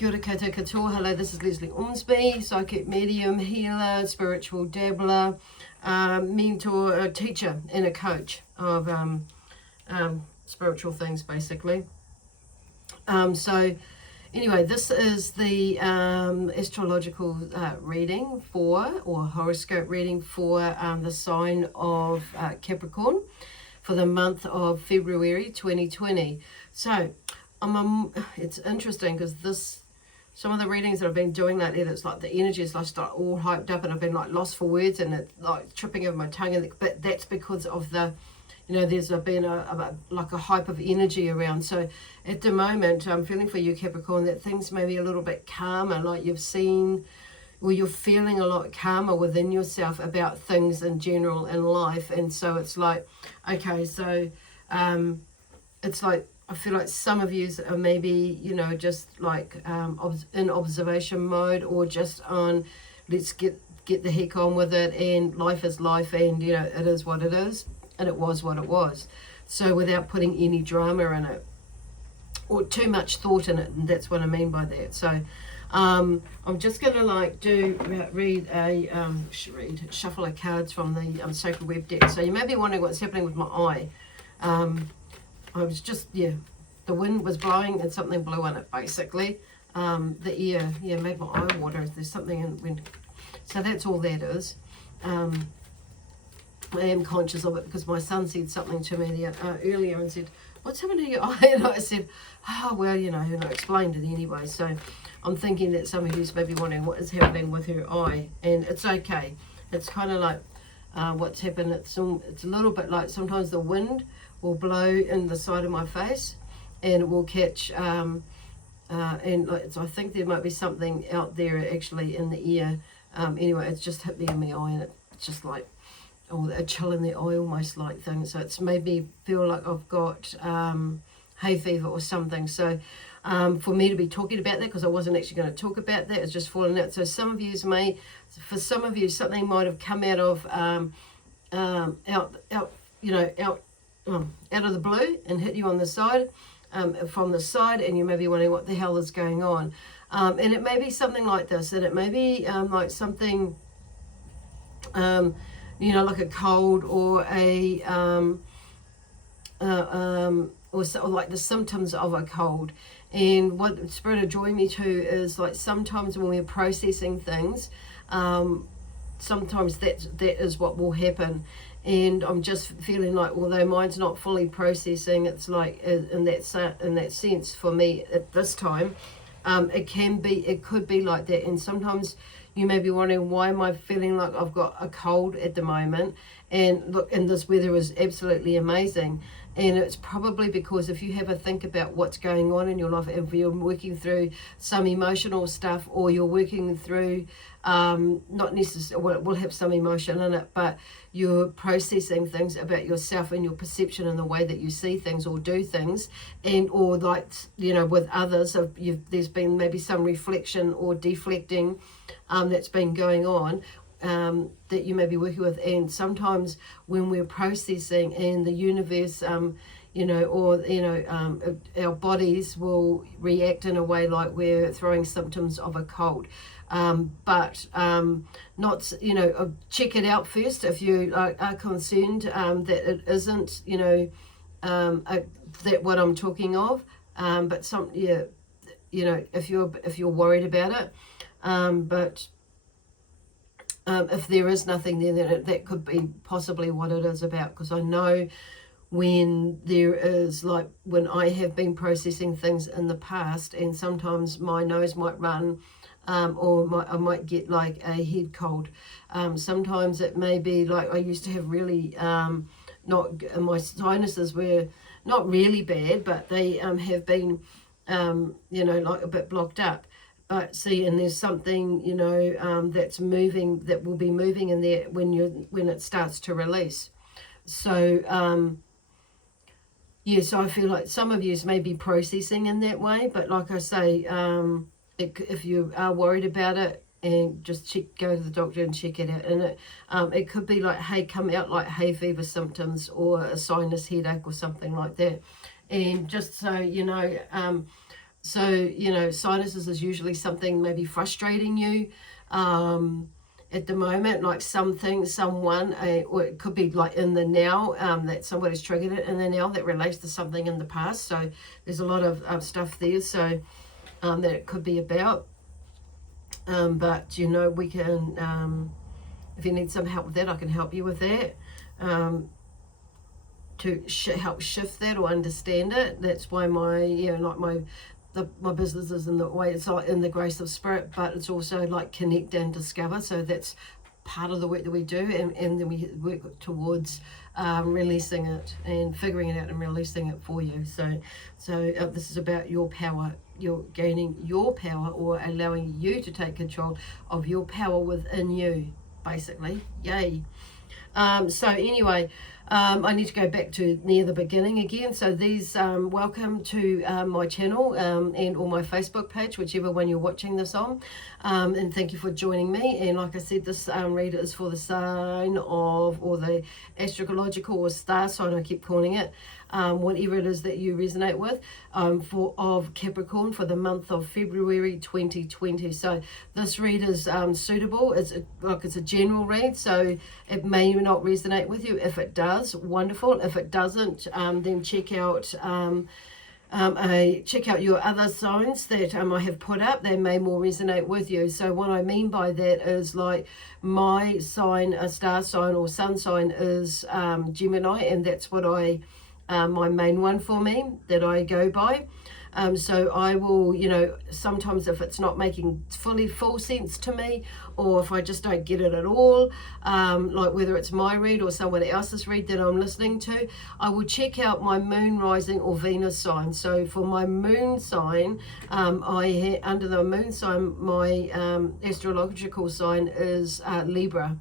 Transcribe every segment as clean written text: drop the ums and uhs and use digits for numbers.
Kia ora koutou katoa. Hello, this is Lesley Ormsby, psychic medium, healer, spiritual dabbler, mentor, a teacher and a coach of spiritual things, basically. So anyway, this is the astrological reading for, or horoscope reading for the sign of Capricorn for the month of February 2020. So it's interesting because some of the readings that I've been doing lately, it's like the energy is like all hyped up and I've been like lost for words and it's like tripping over my tongue, but that's because of the, there's been like a hype of energy around. So at the moment, I'm feeling for you, Capricorn, that things may be a little bit calmer, like you've seen, or you're feeling a lot calmer within yourself about things in general in life. And so it's like, okay, so it's like, I feel like some of you are maybe, just like in observation mode, or just on, let's get the heck on with it, and life is life, and it is what it is, and it was what it was. So without putting any drama in it or too much thought in it, and that's what I mean by that. So I'm just going to shuffle a cards from the Sacred Web deck. So you may be wondering what's happening with my eye. I was just, the wind was blowing and something blew on it, basically. The ear, made my eye water. There's something in the wind. So that's all that is. I am conscious of it because my son said something to me earlier and said, what's happening to your eye? And I said, oh, well, and I explained it anyway. So I'm thinking that some of you may be wondering what is happening with her eye. And it's okay. It's kind of like what's happened. It's a little bit like sometimes the wind will blow in the side of my face and it will catch and so I think there might be something out there actually in the ear. Anyway, it's just hit me in my eye and it's just like a chill in the eye almost like thing. So it's made me feel like I've got hay fever or something. So for me to be talking about that, because I wasn't actually going to talk about that, it's just fallen out. So for some of you something might have come out of out of the blue and hit you on the side, from the side, and you may be wondering what the hell is going on. And it may be something like this, and it may be like something, like a cold or or like the symptoms of a cold. And what Spirit are drawing me to is like sometimes when we're processing things, sometimes that is what will happen. And I'm just feeling like, although mine's not fully processing, it's like in that sense for me at this time, it could be like that. And sometimes you may be wondering, why am I feeling like I've got a cold at the moment? And look, and this weather is absolutely amazing. And it's probably because if you have a think about what's going on in your life, if you're working through some emotional stuff, or you're working through, not necessarily, well, it will have some emotion in it, but you're processing things about yourself and your perception and the way that you see things or do things, and or like, with others, there's been maybe some reflection or deflecting that's been going on, that you may be working with. And sometimes when we're processing in the universe, our bodies will react in a way like we're throwing symptoms of a cold. But not, check it out first if you are concerned that it isn't, that what I'm talking of. But if you're worried about it, but if there is nothing there, then that could be possibly what it is about. Because I know when there is, like when I have been processing things in the past, and sometimes my nose might run, or I might get like a head cold. Sometimes it may be like I used to have really, my sinuses were not really bad, but they have been, like a bit blocked up. But see, and there's something, that's moving, that will be moving in there when it starts to release. So, so I feel like some of you may be processing in that way. But like I say, if you are worried about it, and just go to the doctor and check it out. And it could be like, come out like hay fever symptoms or a sinus headache or something like that. And just so So, you know, sinuses is usually something maybe frustrating you at the moment, like something, someone, or it could be like in the now, that somebody's triggered it in the now that relates to something in the past. So there's a lot of stuff there, so that it could be about. But, you know, we can, if you need some help with that, I can help you with that. To help shift that or understand it. That's why my, you know, like my business is in the way, it's like in the grace of spirit, but it's also like connect and discover. So that's part of the work that we do, and then we work towards releasing it and figuring it out and releasing it for you. So this is about your power. You're gaining your power, or allowing you to take control of your power within you, basically. Yay. So anyway, I need to go back to near the beginning again. So these, welcome to my channel and or my Facebook page, whichever one you're watching this on. And thank you for joining me. And like I said, this reader is for the sign of, or the astrological or star sign, I keep calling it, whatever it is that you resonate with, of Capricorn for the month of February 2020. So this read is suitable. It's a general read, so it may not resonate with you. If it does, wonderful. If it doesn't, then check out your other signs that I have put up. They may more resonate with you. So what I mean by that is, like, my sign, a star sign or sun sign, is Gemini, and that's what my main one for me that I go by. So I will, you know, sometimes if it's not making full sense to me, or if I just don't get it at all, like whether it's my read or someone else's read that I'm listening to, I will check out my moon, rising, or Venus sign. So for my moon sign, under the moon sign, my astrological sign is Libra.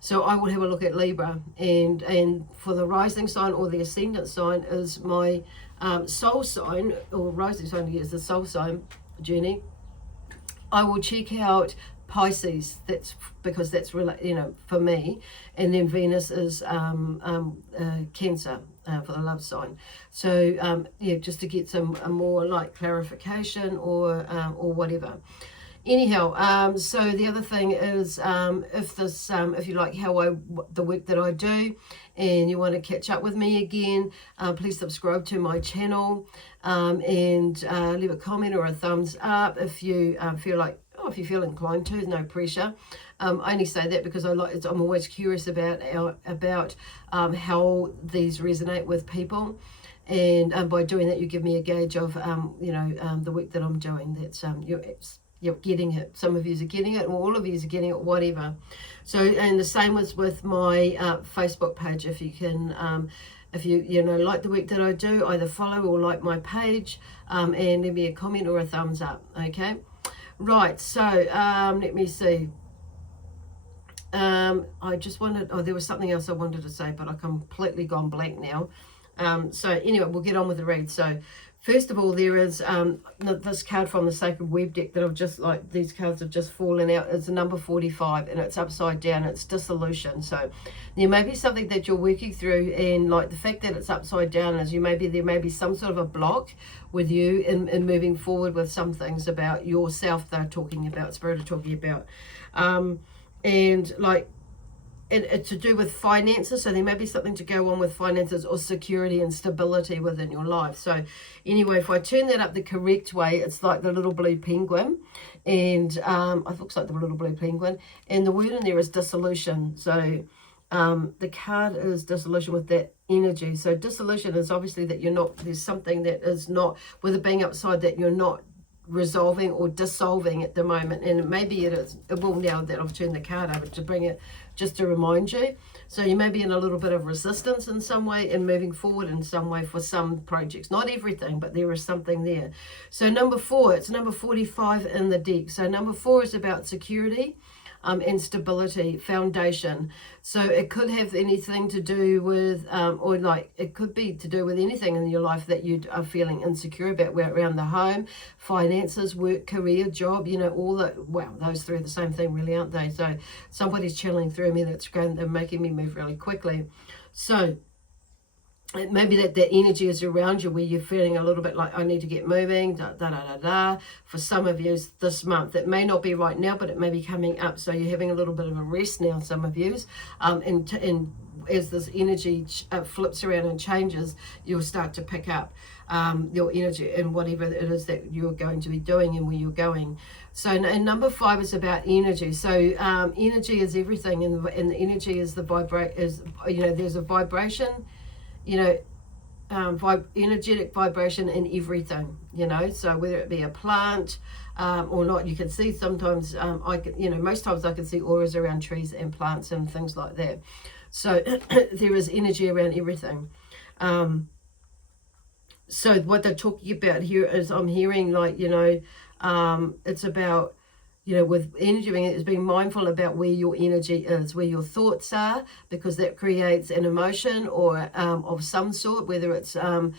So I will have a look at Libra, and for the rising sign or the ascendant sign is my soul sign, or rising sign is the soul sign, Jenny. I will check out Pisces. That's because that's really, you know, for me. And then Venus is Cancer for the love sign. So yeah, just to get some more like clarification or whatever. Anyhow, so the other thing is, if you like the work that I do, and you want to catch up with me again, please subscribe to my channel, and leave a comment or a thumbs up if you if you feel inclined to. No pressure. I only say that because I'm always curious about how these resonate with people. And by doing that, you give me a gauge of the work that I'm doing. That's you're getting it. Some of you are getting it, or all of you are getting it, whatever. So, and the same was with my Facebook page. If you can, if you like the work that I do, either follow or like my page, and leave me a comment or a thumbs up. Okay, right. So let me see. I just wanted. Oh, there was something else I wanted to say, but I completely gone blank now. So anyway, we'll get on with the read. So first of all, there is this card from the Sacred Web deck that I've just, like, these cards have just fallen out. It's number 45, and it's upside down. It's dissolution. So there may be something that you're working through, and like the fact that it's upside down is there may be some sort of a block with you in moving forward with some things about yourself they're talking about, Spirit are talking about. And like, it's to do with finances, so there may be something to go on with finances or security and stability within your life. So anyway, if I turn that up the correct way, it's like the little blue penguin, and it looks like the little blue penguin, and the word in there is dissolution. So the card is dissolution with that energy. So dissolution is obviously that there's something that is not, with it being upside, that you're not resolving or dissolving at the moment, and maybe it will, now that I've turned the card over, to bring it just to remind you. So you may be in a little bit of resistance in some way and moving forward in some way for some projects, not everything, but there is something there. So number 4, it's number 45 in the deck. So number 4 is about security and stability, foundation. So it could have anything to do with, or like it could be to do with anything in your life that you are feeling insecure about, around the home, finances, work, career, job, all that. Wow, those three are the same thing really, aren't they? So somebody's channeling through me, they're making me move really quickly. So maybe that energy is around you where you're feeling a little bit like, I need to get moving, da da da da da. For some of you this month, it may not be right now, but it may be coming up. So you're having a little bit of a rest now, some of you. And as this energy flips around and changes, you'll start to pick up your energy and whatever it is that you're going to be doing and where you're going. So, and number 5 is about energy. So energy is everything, and the energy is there's a vibration, energetic vibration in everything, so whether it be a plant or not. You can see sometimes most times I can see auras around trees and plants and things like that. So there is energy around everything. So what they're talking about here is, I'm hearing it's about, with energy, it's being mindful about where your energy is, where your thoughts are, because that creates an emotion or of some sort, whether it's a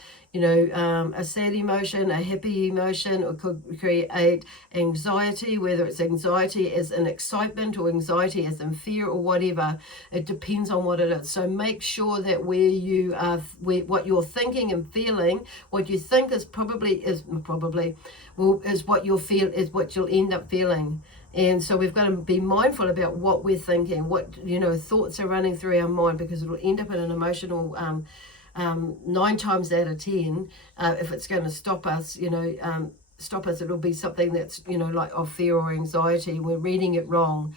sad emotion, a happy emotion, or could create anxiety, whether it's anxiety as an excitement or anxiety as in fear or whatever. It depends on what it is. So make sure that where you are, what you're thinking and feeling, what you think is what you'll feel is what you'll end up feeling. And so we've got to be mindful about what we're thinking, what thoughts are running through our mind, because it'll end up in an emotional 9 times out of 10, if it's going to stop us, it'll be something that's like of fear or anxiety. We're reading it wrong.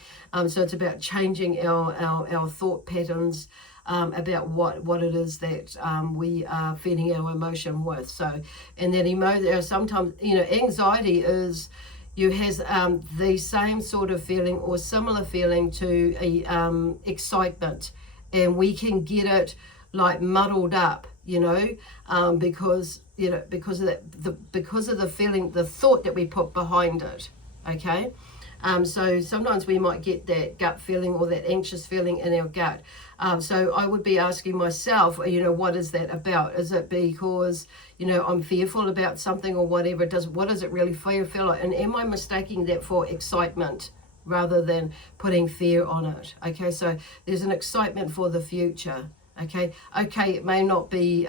So it's about changing our thought patterns about what it is that we are feeding our emotion with. So, and then sometimes anxiety is, has the same sort of feeling or similar feeling to a excitement, and we can get it like muddled up, because of the feeling, the thought that we put behind it. Okay. So sometimes we might get that gut feeling or that anxious feeling in our gut. So I would be asking myself, what is that about? Is it because, I'm fearful about something or whatever? What does it really feel like? And am I mistaking that for excitement rather than putting fear on it? Okay, so there's an excitement for the future. Okay, it may not be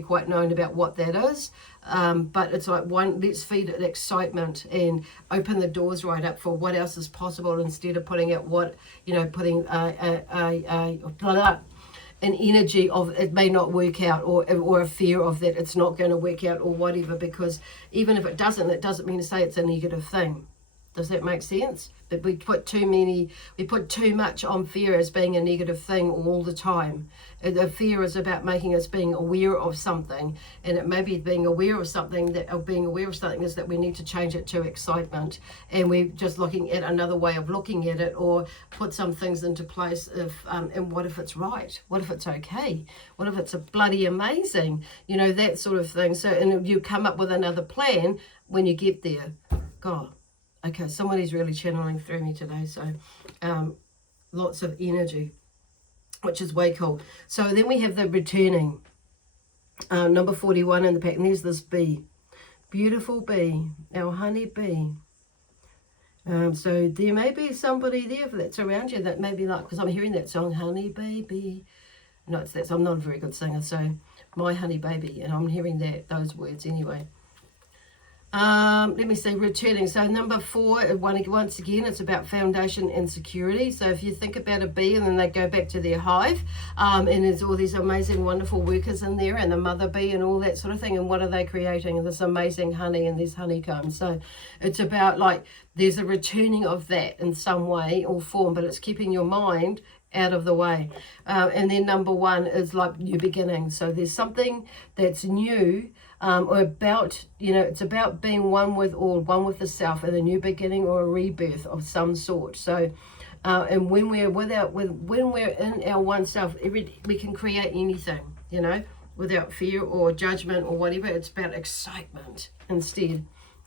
quite known about what that is, but it's like, let's feed it excitement and open the doors right up for what else is possible, instead of putting out putting an energy of it may not work out, or a fear of that it's not going to work out or whatever, because even if it doesn't mean to say it's a negative thing. Does that make sense? But we put too much on fear as being a negative thing all the time. The fear is about making us being aware of something, and it may be being aware of something is that we need to change it to excitement, and we're just looking at another way of looking at it, or put some things into place. And what if it's right? What if it's okay? What if it's a bloody amazing? That sort of thing. So, and you come up with another plan when you get there. God. Okay, somebody's really channeling through me today, so lots of energy, which is way cool. So then we have the returning, number 41 in the pack, and there's this bee, beautiful bee, our honey bee. So there may be somebody there that's around you that may be like, because I'm hearing that song, Honey Baby. No, it's that. I'm not a very good singer, so My Honey Baby, and I'm hearing those words anyway. Let me see, returning. So number 4, once again, it's about foundation and security. So if you think about a bee and then they go back to their hive, and there's all these amazing, wonderful workers in there, and the mother bee and all that sort of thing, and what are they creating? This amazing honey and these honeycombs. So it's about like there's a returning of that in some way or form, but it's keeping your mind out of the way. And then number 1 is like new beginnings. So there's something that's new, or about, it's about being one with all, one with the self, and a new beginning or a rebirth of some sort. So and when we're in our one self, we can create anything, without fear or judgment or whatever. It's about excitement instead.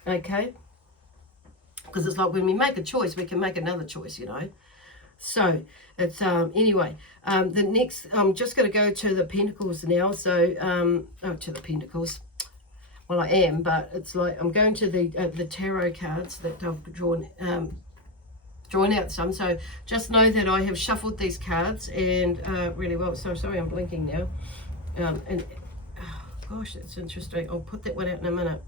Okay, because it's like when we make a choice, we can make another choice, So it's anyway, the next, I'm just going to go to the Pentacles now. So to the Pentacles. Well, I am, but it's like I'm going to the tarot cards that I've drawn out some. So just know that I have shuffled these cards and really well. So sorry, I'm blinking now. and oh, gosh, that's interesting. I'll put that one out in a minute.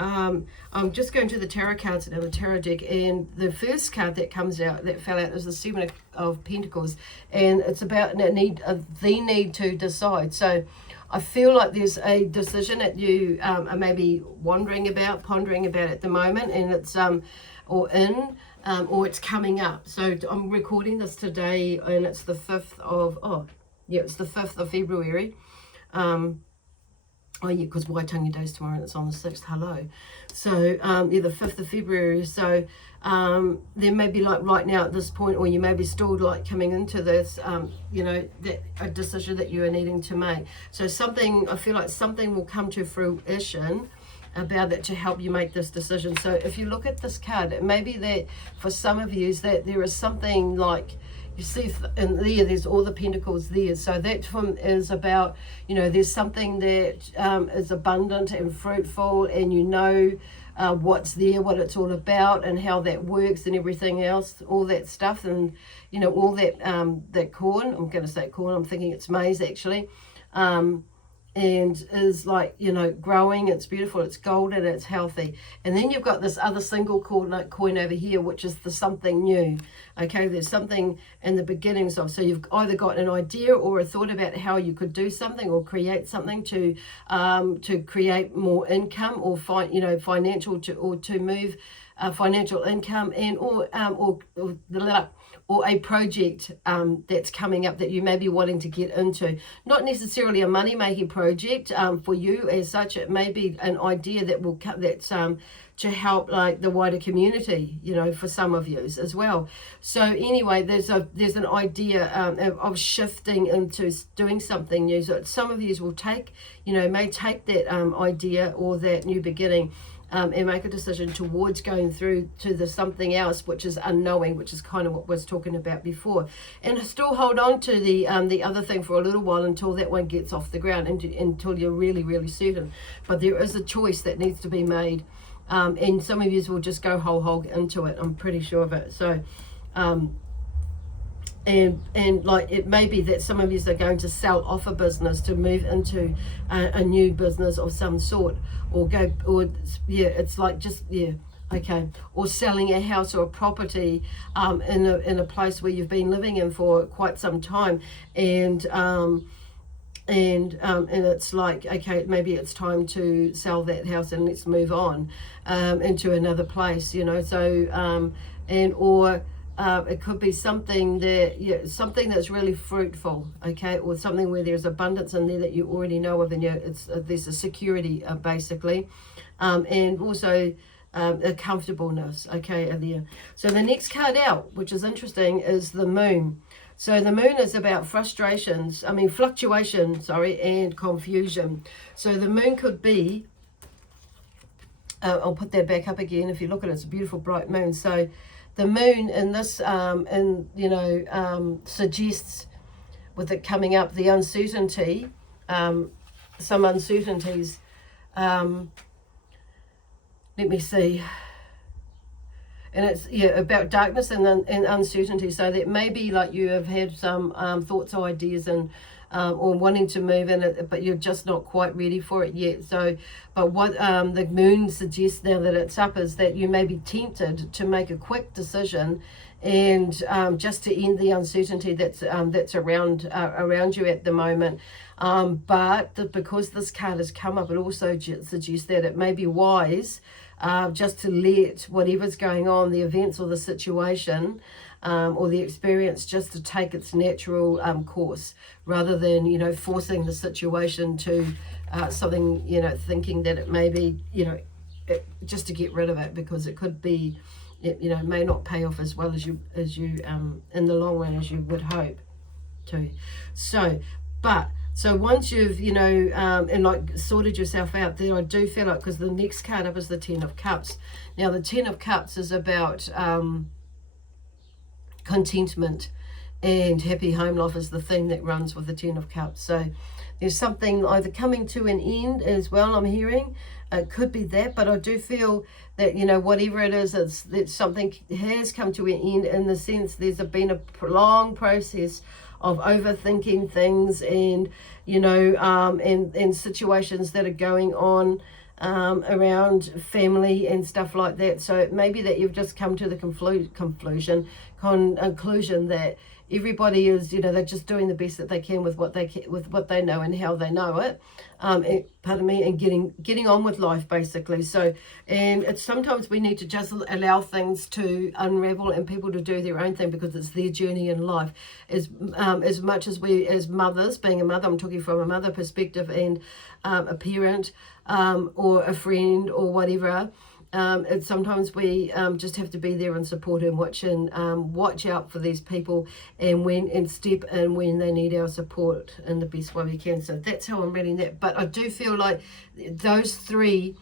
I'm just going to the tarot cards and the tarot deck, and the first card that comes out, that fell out, is the Seven of Pentacles, and it's about the need to decide. So I feel like there's a decision that you are maybe pondering about at the moment, and it's or it's coming up. So I'm recording this today, and it's the 5th of it's the 5th of February. Oh yeah, because Waitangi Day's tomorrow and it's on the 6th. Hello. So the 5th of February. So there may be, like, right now at this point, or you may be still like coming into this, that a decision that you are needing to make. So I feel like something will come to fruition about that to help you make this decision. So if you look at this card, it may be that for some of you that there is something like, you see, and there's all the pentacles there. So that is about, there's something that is abundant and fruitful, and what's there, what it's all about, and how that works, and everything else, all that stuff, and all that corn. I'm going to say corn. I'm thinking it's maize actually. And is like, growing, it's beautiful, it's golden, it's healthy. And then you've got this other single coin over here, which is the something new. Okay, there's something in the beginnings of, so you've either got an idea or a thought about how you could do something or create something to create more income, or financial, to move financial income, and or a project that's coming up that you may be wanting to get into. Not necessarily a money-making project for you as such. It may be an idea that will that's to help, like, the wider community, for some of you as well. So anyway, there's an idea of shifting into doing something new. So some of you will may take that idea or that new beginning, and make a decision towards going through to the something else, which is unknowing, which is kind of what I was talking about before. And still hold on to the other thing for a little while until that one gets off the ground, until you're really, really certain. But there is a choice that needs to be made, and some of you will just go whole hog into it. I'm pretty sure of it. So and like, it may be that some of you are going to sell off a business to move into a new business of some sort, it's like okay, or selling a house or a property in a place where you've been living in for quite some time, and it's like, okay, maybe it's time to sell that house and let's move on into another place, so it could be something something that's really fruitful, okay, or something where there's abundance in there that you already know of, and there's a security basically, and also a comfortableness, okay, there. So the next card out, which is interesting, is the Moon. So the Moon is about fluctuation, and confusion. So the Moon could be, I'll put that back up again. If you look at it, it's a beautiful bright moon. So the Moon in this, suggests, with it coming up, the uncertainty, some uncertainties. Let me see. And it's about darkness and uncertainty. So that maybe like you have had some thoughts or ideas and or wanting to move in it, but you're just not quite ready for it yet. So, but what the Moon suggests now that it's up is that you may be tempted to make a quick decision, and just to end the uncertainty that's around you at the moment. But because this card has come up, it also suggests that it may be wise just to let whatever's going on, the events or the situation, or the experience, just to take its natural course, rather than forcing the situation to something, thinking that it may be just to get rid of it, because it could be it may not pay off as well as you in the long run as you would hope to. So once you've and like sorted yourself out, then I do feel like, because the next card up is the Ten of Cups. Now the Ten of Cups is about contentment, and happy home life is the theme that runs with the Ten of Cups. So there's something either coming to an end as well, I'm hearing. It could be that, but I do feel that whatever it is, it's something has come to an end, in the sense there's been a long process of overthinking things, and you know, and situations that are going on around family and stuff like that. So it may be that you've just come to the conclusion that everybody is, you know, they're just doing the best that they can with what they know and how they know it. Pardon me, and getting on with life basically. So, and it's sometimes we need to just allow things to unravel and people to do their own thing, because it's their journey in life. As much as we, as mothers, being a mother, I'm talking from a mother perspective, and a parent, or a friend or whatever. Sometimes we just have to be there and support and watch out for these people, and step in when they need our support in the best way we can. So that's how I'm reading that. But I do feel like those three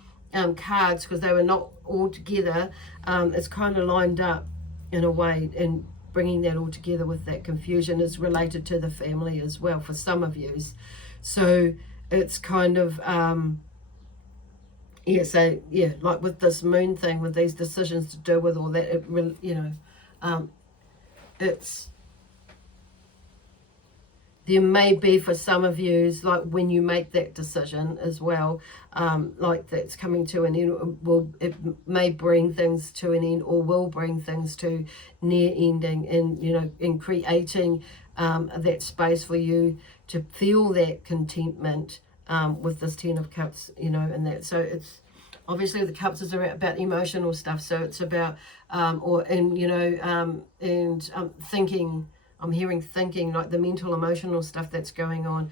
cards, because they were not all together, it's kind of lined up in a way, and bringing that all together with that confusion is related to the family as well for some of you. So it's kind of yeah, so yeah, like with this moon thing, with these decisions to do with all that, it really, you know, it's, there may be for some of you, like when you make that decision as well, like that's coming to an end, it may bring things to an end, or will bring things to near ending, and you know, in creating that space for you to feel that contentment with this Ten of Cups, you know, and that. So it's obviously the cups is about emotional stuff. So it's about thinking. I'm hearing thinking, like the mental, emotional stuff that's going on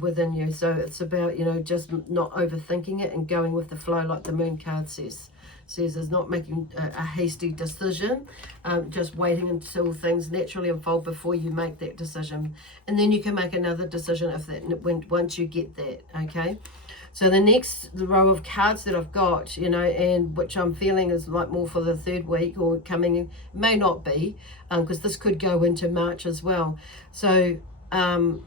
within you. So it's about, you know, just not overthinking it and going with the flow, like the moon card says is not making a hasty decision, just waiting until things naturally unfold before you make that decision, and then you can make another decision if that, once you get that. Okay, so the next row of cards that I've got, you know, and which I'm feeling is like more for the third week or coming in, may not be, because this could go into March as well. So the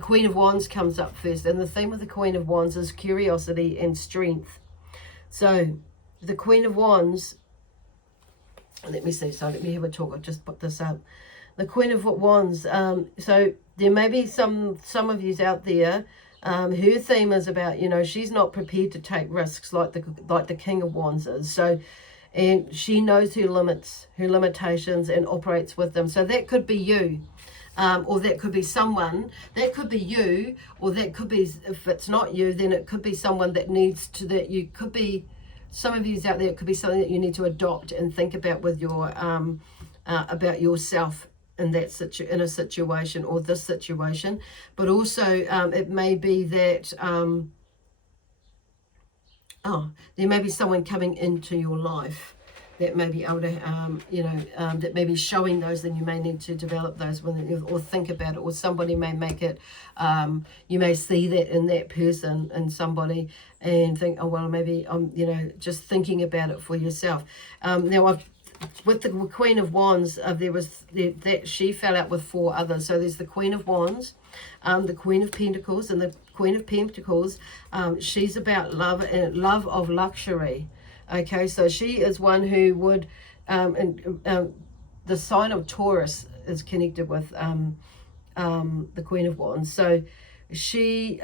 Queen of Wands comes up first, and the theme of the Queen of Wands is curiosity and strength. So the Queen of Wands, let me see, so let me have a talk, I'll just put this up. The Queen of Wands, so there may be some of yous out there, her theme is about, you know, she's not prepared to take risks like the King of Wands is. So, and she knows her limits, her limitations, and operates with them. So that could be you. Or that could be someone, that could be you, or that could be, if it's not you, then it could be someone that needs to, that you could be, some of you out there, it could be something that you need to adopt and think about with your, about yourself in that in a situation or this situation. But also it may be that, there may be someone coming into your life that may be able to, that may be showing those, then you may need to develop those or think about it, or somebody may make it, you may see that in that person, in somebody, and think, oh, well, maybe I'm, just thinking about it for yourself. Now, with the Queen of Wands, that she fell out with 4 others. So there's the Queen of Wands, the Queen of Pentacles, and the Queen of Pentacles. She's about love and love of luxury. Okay, so she is one who would, the sign of Taurus is connected with the Queen of Wands. So she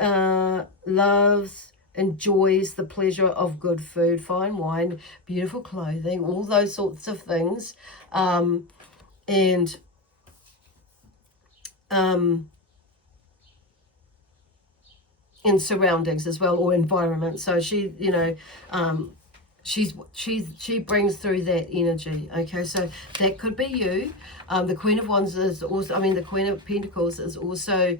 enjoys the pleasure of good food, fine wine, beautiful clothing, all those sorts of things, and surroundings as well, or environment. So she, she brings through that energy. Okay, so that could be you. The Queen of Wands is also, the Queen of Pentacles is also,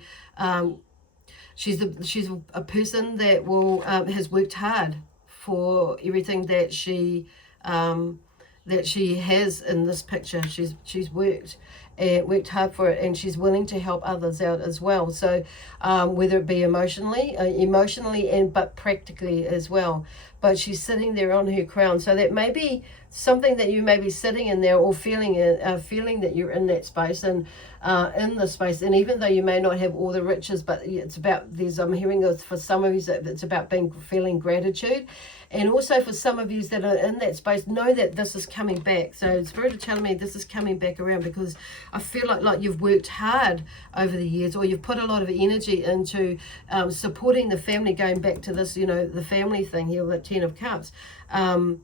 she's a person that will has worked hard for everything that she has in this picture. She's worked hard for it, and she's willing to help others out as well. So whether it be emotionally but practically as well. But she's sitting there on her crown. So that may be something that you may be sitting in there, or feeling that you're in that space, and in the space. And even though you may not have all the riches, but it's about, I'm hearing for some of you that it's about feeling gratitude. And also for some of you that are in that space, know that this is coming back. So Spirit is telling me this is coming back around, because I feel like you've worked hard over the years, or you've put a lot of energy into supporting the family, going back to this, the family thing here, the Ten of Cups. And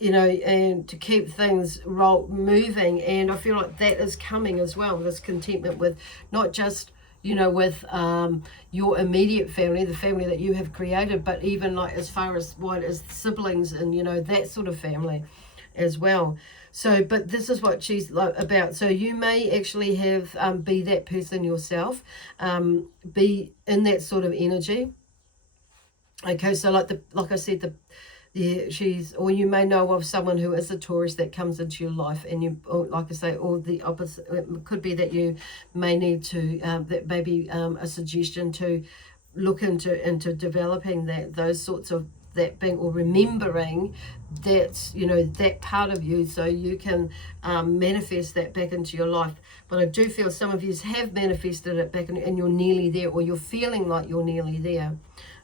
and to keep things moving. And I feel like that is coming as well, this contentment with not just, with your immediate family, the family that you have created, but even like as far as what is siblings and, that sort of family as well. So, but this is what she's like about. So you may actually have, be that person yourself, be in that sort of energy. Okay, so like I said, or you may know of someone who is a Taurus that comes into your life, and like I say, or the opposite. It could be that you may need to, that may be a suggestion to look into developing those sorts of, that being, or remembering that, that part of you, so you can manifest that back into your life. But I do feel some of you have manifested it back, and you're nearly there, or you're feeling like you're nearly there.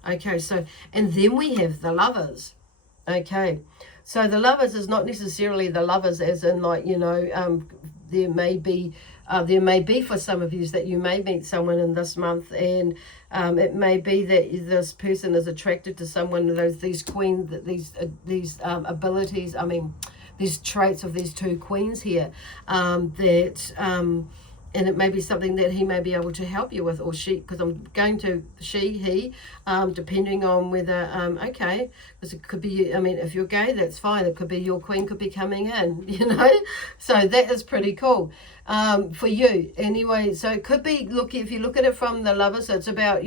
Okay, so, and then we have the Lovers. Okay, so the Lovers is not necessarily the Lovers as in like, there may be for some of you that you may meet someone in this month, and it may be that this person is attracted to someone, these queens, these abilities, these traits of these two queens here, and it may be something that he may be able to help you with, or she, because I'm going to he, depending on whether, okay, because it could be, if you're gay, that's fine. It could be your queen could be coming in, so that is pretty cool for you. Anyway, so it could be, if you look at it from the Lover, so it's about,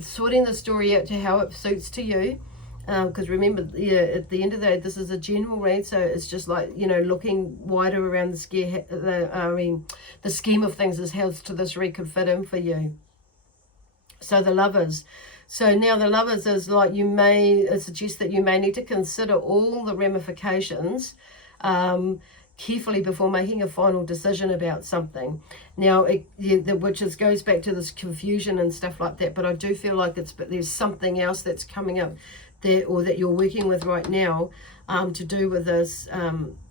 sorting the story out to how it suits to you. Because remember, at the end of the day, this is a general read, so it's just like, looking wider around the scheme of things is how to this read could fit in for you. So the Lovers. So now the Lovers is like, it suggests that you may need to consider all the ramifications carefully before making a final decision about something. Now, which goes back to this confusion and stuff like that, but I do feel like there's something else that's coming up that you're working with right now, to do with this,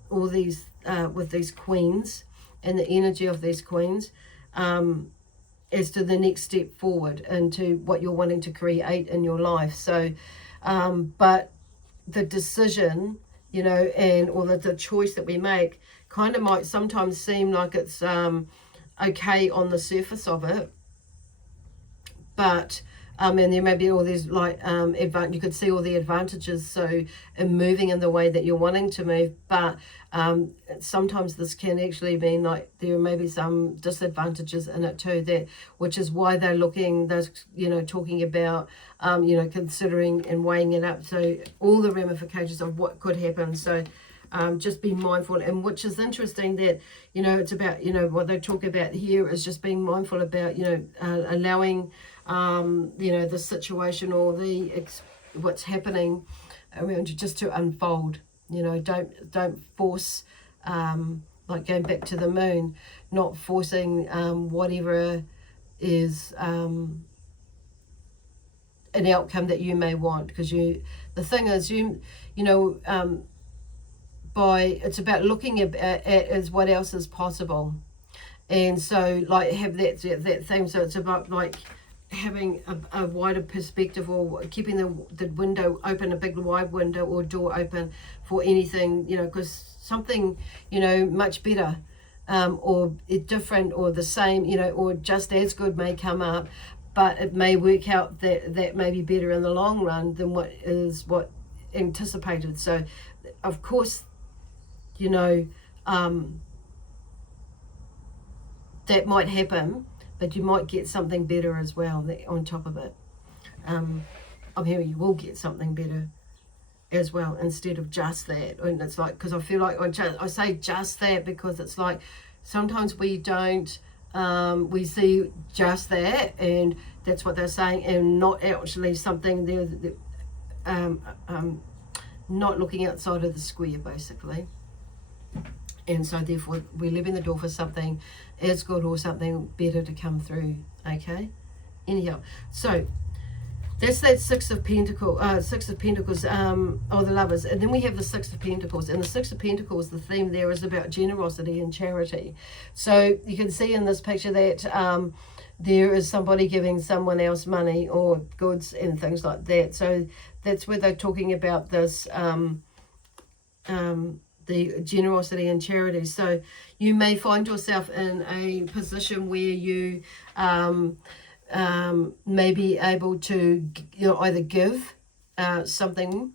all these, with these queens and the energy of these queens, as to the next step forward into what you're wanting to create in your life. So, but the decision, or the choice that we make kind of might sometimes seem like it's okay on the surface of it, but and there may be all these like you could see all the advantages, so in moving in the way that you're wanting to move, but sometimes this can actually mean like there may be some disadvantages in it too, which is why they're talking about considering and weighing it up, so all the ramifications of what could happen. So just be mindful, and which is interesting that it's about what they talk about here is just being mindful about allowing the situation or what's happening around you just to unfold. Don't force, like going back to the moon, not forcing whatever is an outcome that you may want, because the thing is it's about looking at as what else is possible, and so like have that thing. So it's about like having a wider perspective, or keeping the window open, a big wide window or door open for anything, because something much better or different or the same, or just as good may come up, but it may work out that may be better in the long run than what anticipated. So of course that might happen, but you might get something better as well on top of it. I'm hearing you will get something better as well instead of just that. And it's like, because I feel like I say just that because it's like sometimes we don't, we see just that, and that's what they're saying, and not actually something there, not looking outside of the square basically. And so therefore we're leaving the door for something as good or something better to come through. Okay, anyhow, so That's that Six of Pentacles, or the Lovers. And then we have the Six of Pentacles. And the Six of Pentacles, the theme there is about generosity and charity. So you can see in this picture that there is somebody giving someone else money or goods and things like that. So that's where they're talking about this, the generosity and charity. So you may find yourself in a position where you may be able to, you know, either give something.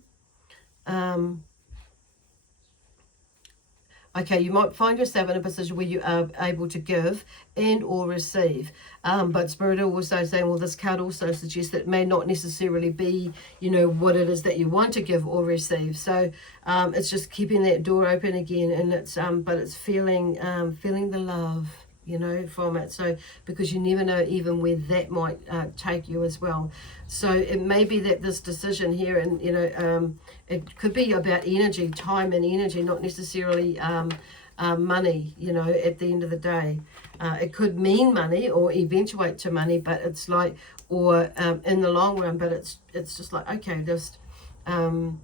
Okay, you might find yourself in a position where you are able to give and or receive. But Spirit are also saying, well, this card also suggests that it may not necessarily be, you know, what it is that you want to give or receive. So it's just keeping that door open again, and it's but it's feeling the love, you know, from it. So because you never know even where that might take you as well. So it may be that this decision here, and you know, it could be about energy, time and energy, not necessarily money, you know, at the end of the day. It could mean money or eventuate to money, but it's like, or in the long run, but it's just like, okay, just and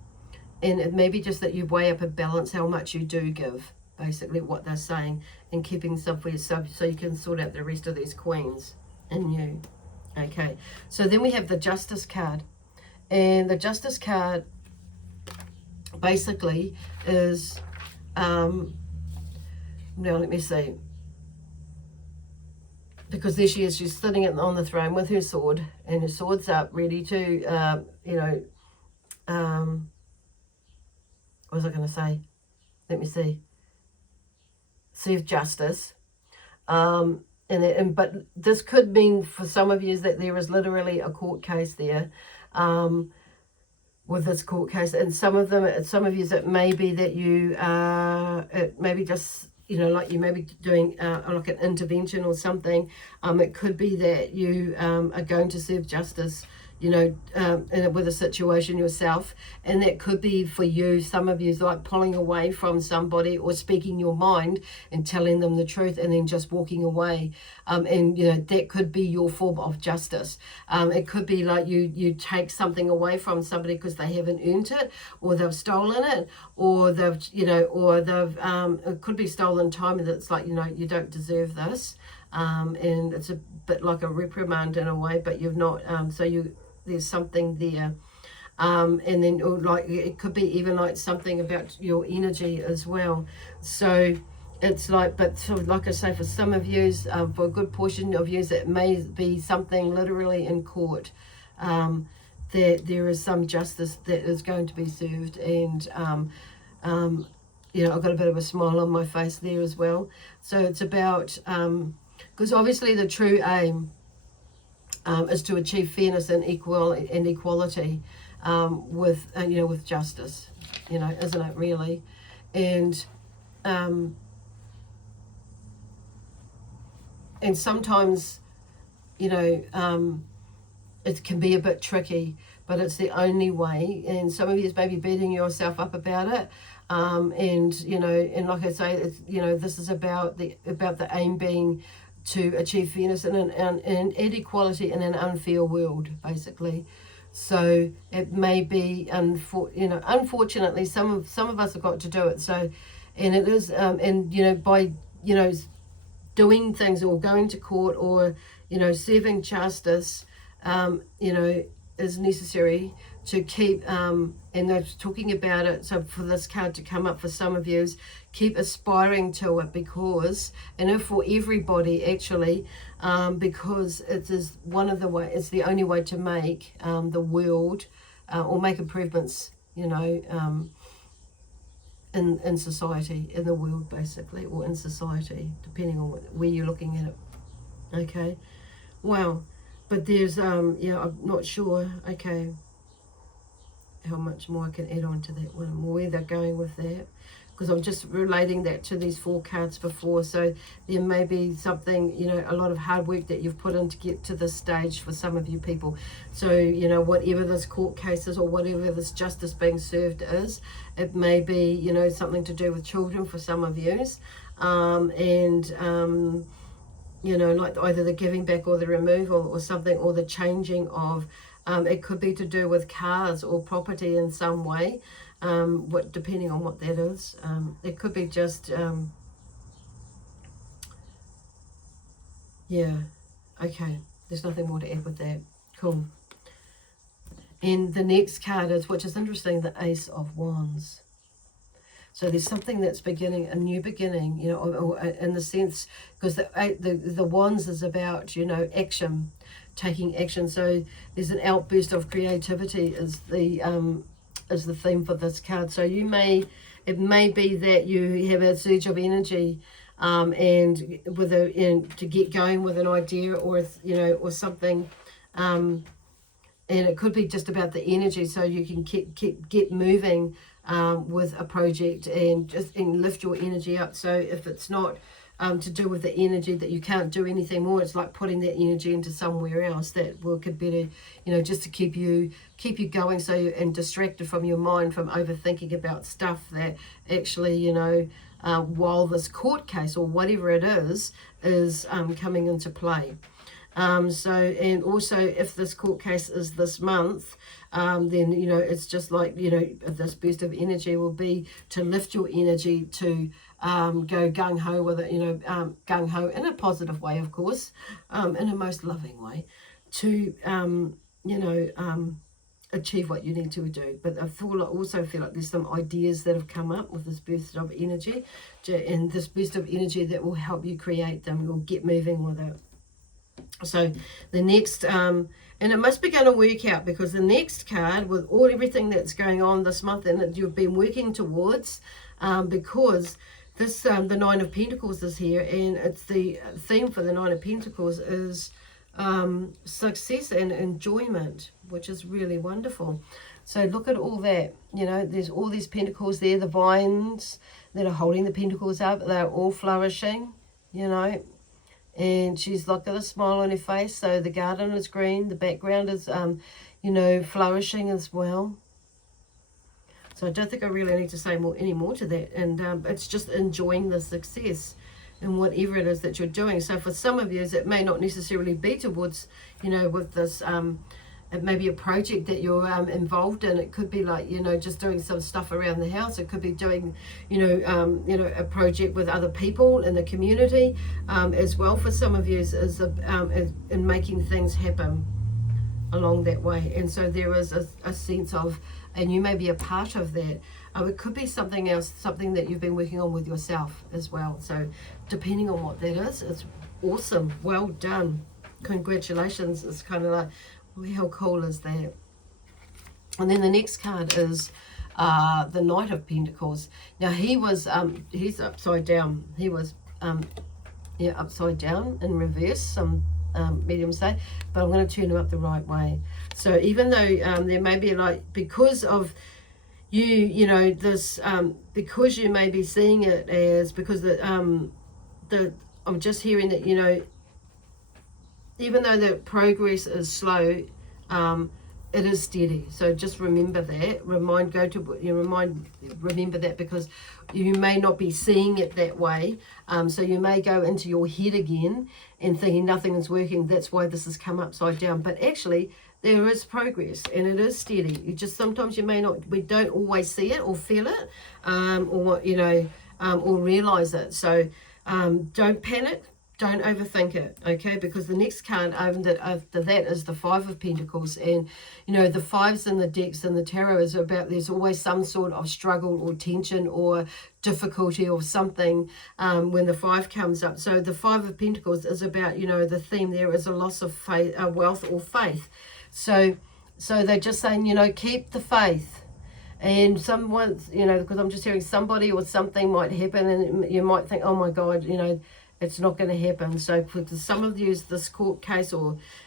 it may be just that you weigh up and balance how much you do give, basically what they're saying, and keeping some for yourself so you can sort out the rest of these queens in you. Okay, so then we have the Justice card, and the Justice card basically is now let me see, because there she is, she's sitting on the throne with her sword, and her sword's up ready to you know, what was I going to say, let me see, serve justice. But this could mean for some of you that there is literally a court case there, with this court case, and some of you, it may be that you it may be just, you know, like you may be doing like an intervention or something. It could be that you are going to serve justice, you know, with a situation yourself, and that could be for you. Some of you is like pulling away from somebody or speaking your mind and telling them the truth and then just walking away, and you know, that could be your form of justice. It could be like you take something away from somebody because they haven't earned it, or they've stolen it, or they've, you know, or they've it could be stolen time, and it's like, you know, you don't deserve this, and it's a bit like a reprimand in a way, but you've not, so there's something there, and then, or like, it could be even like something about your energy as well. So it's like, but so like I say, for some of you, for a good portion of you, it may be something literally in court, that there is some justice that is going to be served, and you know, I've got a bit of a smile on my face there as well. So it's about, because obviously the true aim is to achieve fairness and equality, with you know, with justice, you know, isn't it really? And sometimes, you know, it can be a bit tricky, but it's the only way. And some of you is maybe beating yourself up about it, and you know, and like I say, it's, you know, this is about the aim being to achieve fairness and equality in an unfair world, basically. So it may be, you know, unfortunately, some of us have got to do it. So, and it is, and you know, by, you know, doing things or going to court or, you know, serving justice, you know, is necessary to keep, and they're talking about it, so for this card to come up for some of you is keep aspiring to it, because, and if for everybody actually, because it is one of the way, it's the only way to make the world, or make improvements, you know, in society, in the world basically, or in society, depending on where you're looking at it. Okay, wow. But there's, yeah, I'm not sure, okay, how much more I can add on to that one, where they're going with that, because I'm just relating that to these 4 cards before. So there may be something, you know, a lot of hard work that you've put in to get to this stage for some of you people. So, you know, whatever this court case is or whatever this justice being served is, it may be, you know, something to do with children for some of you, you know, like either the giving back or the removal or something, or the changing of It could be to do with cars or property in some way, depending on what that is. It could be just, yeah, okay. There's nothing more to add with that. Cool. And the next card is, which is interesting, the Ace of Wands. So there's something that's beginning, a new beginning, you know, or in the sense, because the wands is about, you know, action, taking action. So there's an outburst of creativity is the theme for this card. So it may be that you have a surge of energy, and to get going with an idea, or you know, or something. And it could be just about the energy, so you can get moving with a project and lift your energy up. So if it's not to do with the energy that you can't do anything more, it's like putting that energy into somewhere else that could better, you know, just to keep you going, and distracted from your mind from overthinking about stuff that actually, you know, while this court case or whatever it is coming into play. And also if this court case is this month, then, you know, it's just like, you know, this burst of energy will be to lift your energy to go gung-ho with it, you know, gung-ho in a positive way, of course, in a most loving way, to, you know, achieve what you need to do. But I also feel like there's some ideas that have come up with this burst of energy, and this burst of energy that will help you create them or get moving with it. So the next, and it must be going to work out, because the next card, with everything that's going on this month and that you've been working towards, because this the Nine of Pentacles is here, and it's the theme for the Nine of Pentacles is success and enjoyment, which is really wonderful. So look at all that, you know, there's all these pentacles there, the vines that are holding the pentacles up, they're all flourishing, you know. And she's like got a smile on her face. So the garden is green. The background is, you know, flourishing as well. So I don't think I really need to say any more to that. And it's just enjoying the success in whatever it is that you're doing. So for some of you, it may not necessarily be towards, you know, with this, it may be a project that you're involved in. It could be like, you know, just doing some stuff around the house. It could be doing, you know, a project with other people in the community as well. For some of you, is in making things happen along that way. And so there is a sense of, and you may be a part of that. It could be something else, something that you've been working on with yourself as well. So depending on what that is, it's awesome. Well done. Congratulations. It's kind of like, how cool is that? And then the next card is the Knight of Pentacles. Now he's upside down. He was upside down in reverse, some mediums say, but I'm going to turn him up the right way. So even though there may be, like, because of you know, this because you may be seeing it as, because I'm just hearing that, you know, even though the progress is slow, it is steady. So just remember that. Remember that, because you may not be seeing it that way. So you may go into your head again and thinking nothing is working. That's why this has come upside down. But actually, there is progress and it is steady. You just, sometimes we don't always see it or feel it, or, you know, or realize it. So don't panic. Don't overthink it, okay? Because the next card after that is the Five of Pentacles. And, you know, the fives in the decks and the tarot is about, there's always some sort of struggle or tension or difficulty or something when the five comes up. So the Five of Pentacles is about, you know, the theme there is a loss of faith, wealth or faith. So they're just saying, you know, keep the faith. And someone, you know, because I'm just hearing somebody or something might happen and you might think, oh my God, you know, it's not going to happen. So for some of you, this court case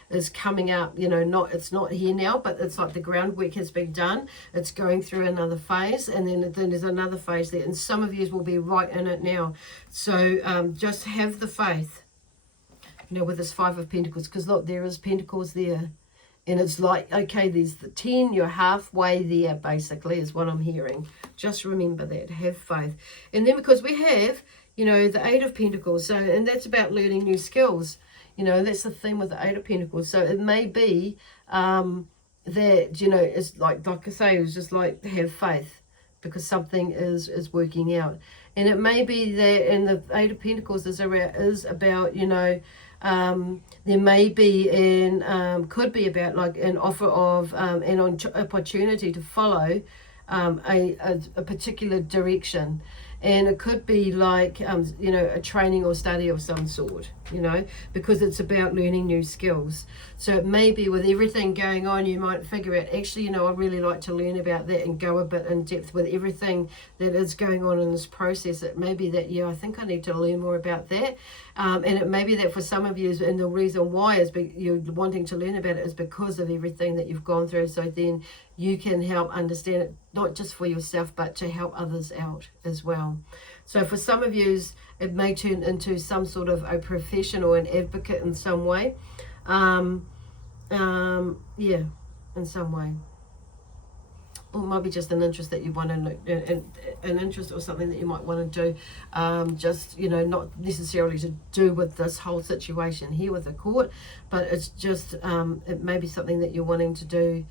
is coming up, you know, it's not here now, but it's like the groundwork has been done. It's going through another phase, and then there's another phase there. And some of you will be right in it now. So just have the faith, you know, with this Five of Pentacles, because look, there is Pentacles there. And it's like, okay, there's the 10, you're halfway there, basically, is what I'm hearing. Just remember that, have faith. And then because we have, you know, the Eight of Pentacles, so, and that's about learning new skills. You know, that's the theme with the Eight of Pentacles. So it may be, that, you know, it's like I say, it's just like have faith, because something is working out. And it may be that in the Eight of Pentacles is about, you know, there may be could be about like an offer of an opportunity to follow a particular direction. And it could be like, you know, a training or study of some sort, you know, because it's about learning new skills. So it may be with everything going on, you might figure out, actually, you know, I really like to learn about that and go a bit in depth with everything that is going on in this process. It may be that, yeah, I think I need to learn more about that. And it may be that for some of you, and the reason why is you're wanting to learn about it is because of everything that you've gone through. So then you can help understand it, not just for yourself, but to help others out as well. So for some of you, it may turn into some sort of a professional and advocate in some way. Yeah, in some way. Or it might be just an interest that you want to, an interest or something that you might want to do, just, you know, not necessarily to do with this whole situation here with the court, but it's just, it may be something that you're wanting to do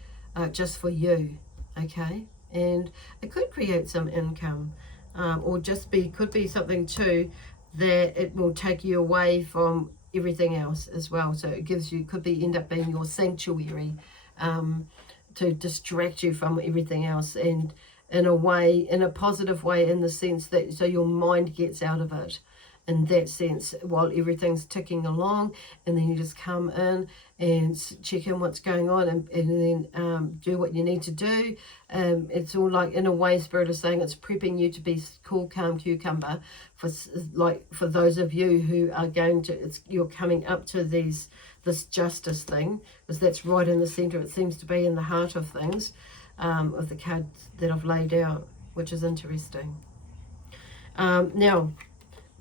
just for you, okay? And it could create some income, or just could be something too that it will take you away from everything else as well. So it gives you, end up being your sanctuary, to distract you from everything else, and in a way, in a positive way, in the sense that so your mind gets out of it in that sense while everything's ticking along, and then you just come in and check in what's going on, and then do what you need to do. It's all like, in a way, Spirit is saying it's prepping you to be cool, calm cucumber for those of you who are going to, you're coming up to this justice thing, because that's right in the center. It seems to be in the heart of things, of the cards that I've laid out, which is interesting. Now,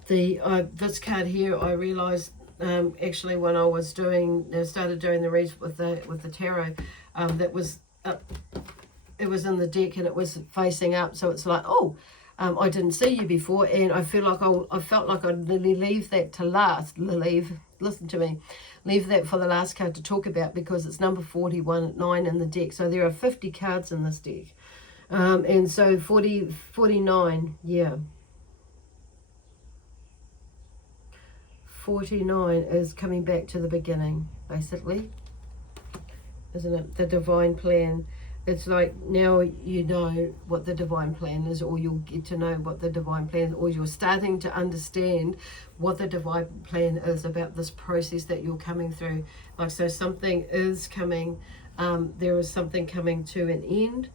this card here, I realized actually when I was started doing the reads with the tarot, that was it was in the deck and it was facing up, so it's like, oh, I didn't see you before, and I felt like I'd leave that to last. Listen to me. Leave that for the last card to talk about, because it's number 49 in the deck. So there are 50 cards in this deck. And so 49, yeah. 49 is coming back to the beginning, basically. Isn't it? The divine plan. It's like, now you know what the divine plan is, or you'll get to know what the divine plan is, or you're starting to understand what the divine plan is about this process that you're coming through. Like, so something is coming, there is something coming to an end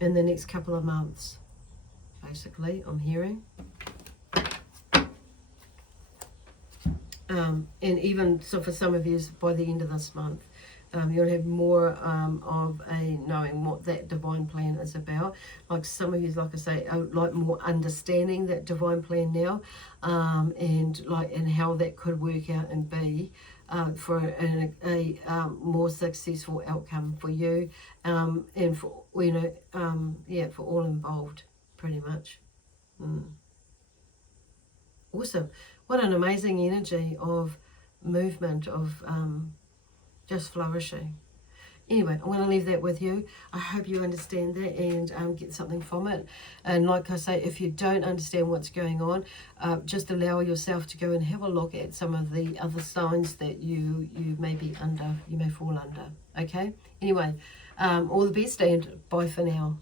in the next couple of months, basically, I'm hearing. And even so, for some of you, by the end of this month, you'll have more of a knowing what that divine plan is about. Like some of you, like I say, like more understanding that divine plan now, and how that could work out and be for a more successful outcome for you, and for, you know, yeah, for all involved, pretty much. Awesome. What an amazing energy of movement, of just flourishing. Anyway, I want to leave that with you. I hope you understand that and get something from it. And like I say, if you don't understand what's going on, just allow yourself to go and have a look at some of the other signs that you may be under, you may fall under. Okay? Anyway, all the best, and bye for now.